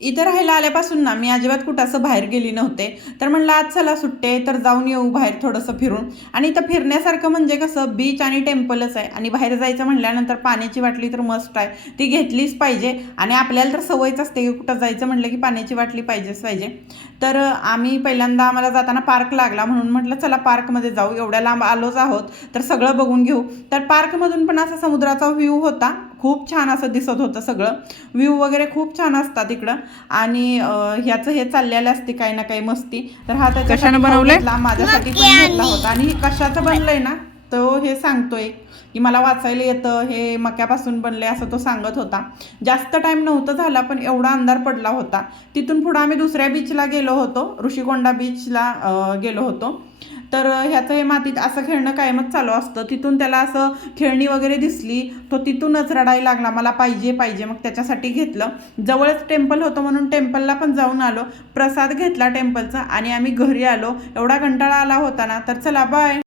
इथं राहायला आल्यापासून ना मी अजिबात कुठं असं बाहेर गेली नव्हते. तर म्हणलं आज चला सुट्टी आहे तर जाऊन येऊ बाहेर थोडंसं फिरून. आणि इथं फिरण्यासारखं म्हणजे कसं बीच आणि टेम्पलच आहे आणि बाहेर जायचं म्हटल्यानंतर पाण्याची बाटली तर मस्ट आहे, ती घेतलीच पाहिजे. आणि आपल्याला तर सवयच असते की कुठं जायचं म्हटलं की पाण्याची बाटली पाहिजेच पाहिजे. तर आम्ही पहिल्यांदा आम्हाला जाताना पार्क लागला म्हणून म्हटलं चला पार्कमध्ये जाऊ, एवढ्या लांब आलोच आहोत तर सगळं बघून घेऊ. तर पार्कमधून पण असा समुद्राचा व्ह्यू होता, खूप छान असं दिसत होतं सगळं. व्ह्यू वगैरे खूप छान असतात इकडं. आणि ह्याचं हे चाललेलं असते काही ना काही मस्ती. तर हा त्याच्यासाठी बनवलाय माझ्यासाठी पण घेतला होता. आणि कशाचं बनलंय ना तो हे सांगतोय की मला वाचायला येतं, हे मक्यापासून बनले असं तो सांगत होता. जास्त टाइम नव्हतं झाला पण एवढा अंधार पडला होता. तिथून पुढं आम्ही दुसऱ्या बीचला गेलो होतो, ऋषिकोंडा बीचला गेलो होतो. तर ह्याचं हे मातीत असं खेळणं कायमच चालू असतं. तिथून त्याला असं खेळणी वगैरे दिसली, तो तिथूनच रडायला लागला, मला पाहिजे पाहिजे. मग त्याच्यासाठी घेतलं. जवळच टेम्पल होतं म्हणून टेम्पलला पण जाऊन आलो, प्रसाद घेतला टेम्पलचा आणि आम्ही घरी आलो. एवढा कंटाळा आला होता ना, तर चला बाय.